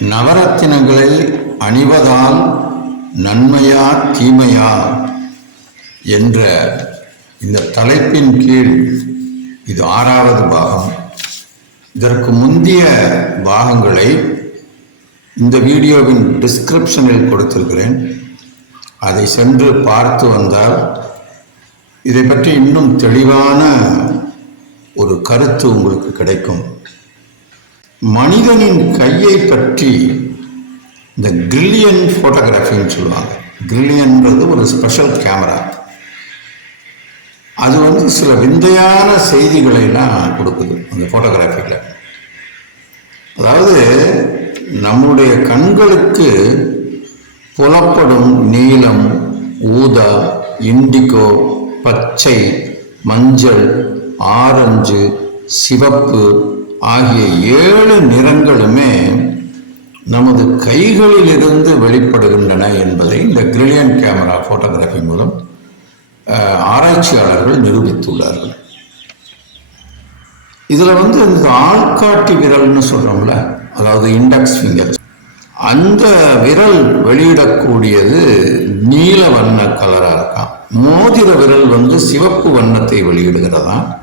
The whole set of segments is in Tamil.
நவரத்தினங்களை அணிவதால் நன்மையா தீமையா? என்ற இந்த தலைப்பின் கீழ் இது ஆறாவது பாகம். இதற்கு முந்தைய பாகங்களை இந்த வீடியோவின் டிஸ்கிரிப்ஷனில் கொடுத்திருக்கிறேன். அதை சென்று பார்த்து வந்தால் இதை பற்றி இன்னும் தெளிவான ஒரு கருத்து உங்களுக்கு கிடைக்கும். மனிதனின் கையை பற்றி இந்த கிரில்லியன் ஃபோட்டோகிராஃபின்னு சொல்லுவாங்க. கிரில்லியன்றது ஒரு ஸ்பெஷல் கேமரா அது வந்து சில விந்தையான செய்திகளை எல்லாம் கொடுக்குது அந்த ஃபோட்டோகிராஃபியில் அதாவது நம்முடைய கண்களுக்கு புலப்படும் நீலம் ஊதா இண்டிகோ பச்சை மஞ்சள் ஆரஞ்சு சிவப்பு ஆகிய ஏழு நிறங்களுமே நமது கைகளிலிருந்து வெளிப்படுகின்றன என்பதை இந்த கிரில்லியன் கேமரா ஃபோட்டோகிராஃபி மூலம் ஆராய்ச்சியாளர்கள் நிரூபித்துள்ளார்கள். இதில் வந்து இந்த ஆள்காட்டி விரல்னு சொல்கிறோம்ல அதாவது இண்டெக்ஸ் ஃபிங்கர் அந்த விரல் வெளியிடக்கூடியது நீல வண்ண கலராக இருக்கான் மோதிர விரல் வந்து சிவப்பு வண்ணத்தை வெளியிடுகிறதா?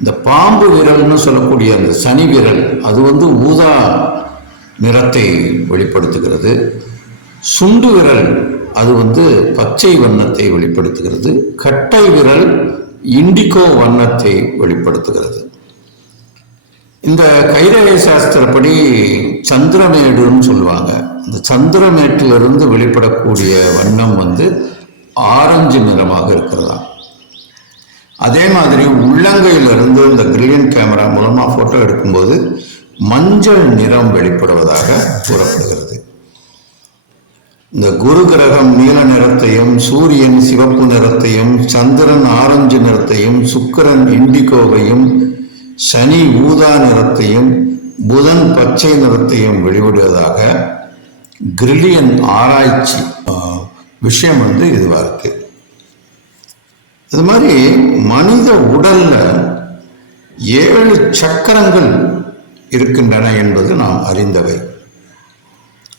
இந்த பாம்பு விரல்னு சொல்லக்கூடிய அந்த சனி விரல் அது வந்து ஊதா நிறத்தை வெளிப்படுத்துகிறது. சுண்டு விரல் அது வந்து பச்சை வண்ணத்தை வெளிப்படுத்துகிறது. கட்டை விரல் இண்டிகோ வண்ணத்தை வெளிப்படுத்துகிறது. இந்த கைரேகை சாஸ்திரப்படி சந்திரமேடுன்னு சொல்லுவாங்க. இந்த சந்திரமேட்டிலிருந்து வெளிப்படக்கூடிய வண்ணம் வந்து ஆரஞ்சு நிறமாக இருக்கிறதா அதே மாதிரி உள்ளங்கையிலிருந்து இந்த கிரில்லியன் கேமரா மூலமாக ஃபோட்டோ எடுக்கும்போது மஞ்சள் நிறம் வெளிப்படுவதாக கூறப்படுகிறது. இந்த குரு கிரகம் நீல நிறத்தையும் சூரியன் சிவப்பு நிறத்தையும் சந்திரன் ஆரஞ்சு நிறத்தையும் சுக்கிரன் இண்டிகோவையும் சனி ஊதா நிறத்தையும் புதன் பச்சை நிறத்தையும் வெளிவிடுவதாக கிரில்லியன் ஆராய்ச்சி விஷயம் வந்து இதுவாக இருக்குது இது மாதிரி மனித உடல்ல ஏழு சக்கரங்கள் இருக்கின்றன என்பது நாம் அறிந்தவை.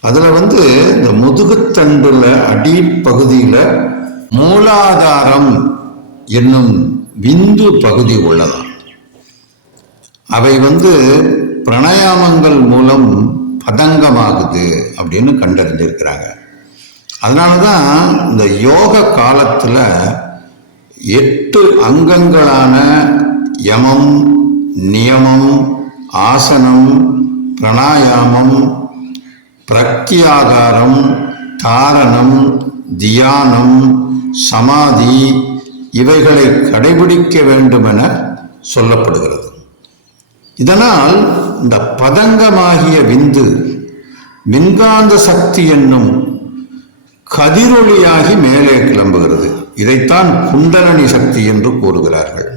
அதில் வந்து இந்த முதுகுத்தண்டுல அடிப்பகுதியில் மூலாதாரம் என்னும் விந்து பகுதி உள்ளதாம் அவை வந்து பிரணயாமங்கள் மூலம் பதங்கமாகுது அப்படின்னு கண்டறிஞ்சிருக்கிறாங்க அதனால தான் இந்த யோக காலத்தில் எட்டு அங்கங்களான யமம் நியமம் ஆசனம் பிராணாயாமம் பிரக்தியாகாரம் தாரணம் தியானம் சமாதி இவைகளை கடைபிடிக்க வேண்டுமென சொல்லப்படுகிறது. இதனால் இந்த பதங்கமாகிய விந்து மின்காந்த சக்தி என்னும் கதிரொளியாகி மேலே கிளம்புகிறது. இதைத்தான் குண்டலனி சக்தி என்று கூறுகிறார்கள்.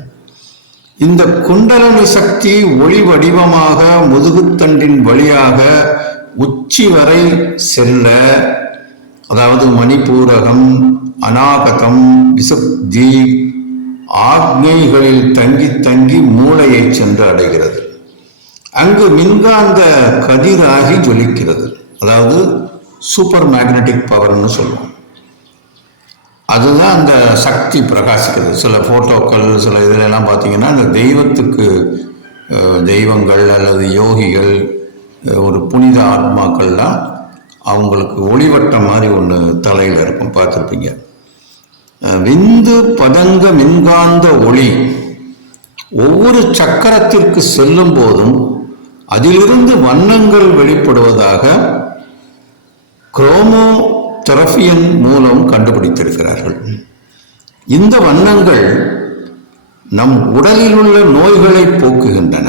இந்த குண்டலனி சக்தி ஒளி வடிவமாக முதுகுத்தண்டின் வழியாக உச்சி வரை செல்ல அதாவது மணிப்பூரகம் அநாகதம் விசுப்தி ஆக்ஞைகளில் தங்கி தங்கி மூளையை சென்று அடைகிறது. அங்கு மின்காந்த கதிராகி ஜொலிக்கிறது. அதாவது சூப்பர் மேக்னெட்டிக் பவர்னு சொல்லுவோம். அதுதான் அந்த சக்தி பிரகாசிக்கிறது. சில ஃபோட்டோக்கள் சில இதிலெல்லாம் பார்த்தீங்கன்னா அந்த தெய்வத்துக்கு தெய்வங்கள் அல்லது யோகிகள் ஒரு புனித ஆத்மாக்கள்லாம் அவங்களுக்கு ஒளிவட்ட மாதிரி ஒன்று தலையில் இருக்கும். பார்த்துருப்பீங்க. விந்து பதங்க மின்காந்த ஒளி ஒவ்வொரு சக்கரத்திற்கு செல்லும் போதும் அதிலிருந்து வண்ணங்கள் வெளிப்படுவதாக குரோமோ தெரபியன் மூலம் கண்டுபிடித்திருக்கிறார்கள். இந்த வண்ணங்கள் நம் உடலில் உள்ள நோய்களை போக்குகின்றன.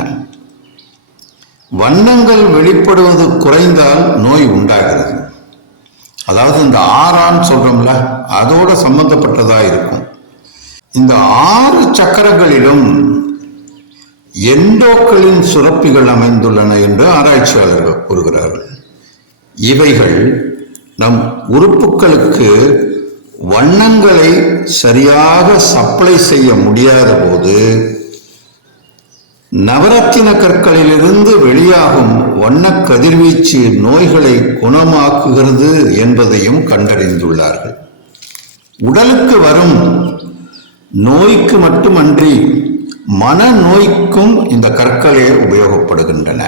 வண்ணங்கள் வெளிப்படுவது குறைந்தால் நோய் உண்டாகிறது. அதாவது இந்த ஆறான்னு சொல்றோம்ல அதோட சம்பந்தப்பட்டதா இருக்கும். இந்த ஆறு சக்கரங்களிலும் எண்டோக்களின் சுரப்பிகள் அமைந்துள்ளன என்று ஆராய்ச்சியாளர்கள் கூறுகிறார்கள். இவைகள் நம் உறுப்புகளுக்கு வண்ணங்களை சரியாக சப்ளை செய்ய முடியாத போது நவரத்தின கற்களிலிருந்து வெளியாகும் வண்ண கதிர்வீச்சு நோய்களை குணமாக்குகிறது என்பதையும் கண்டறிந்துள்ளார்கள். உடலுக்கு வரும் நோய்க்கு மட்டுமன்றி மன நோய்க்கும் இந்த கற்களே உபயோகப்படுகின்றன.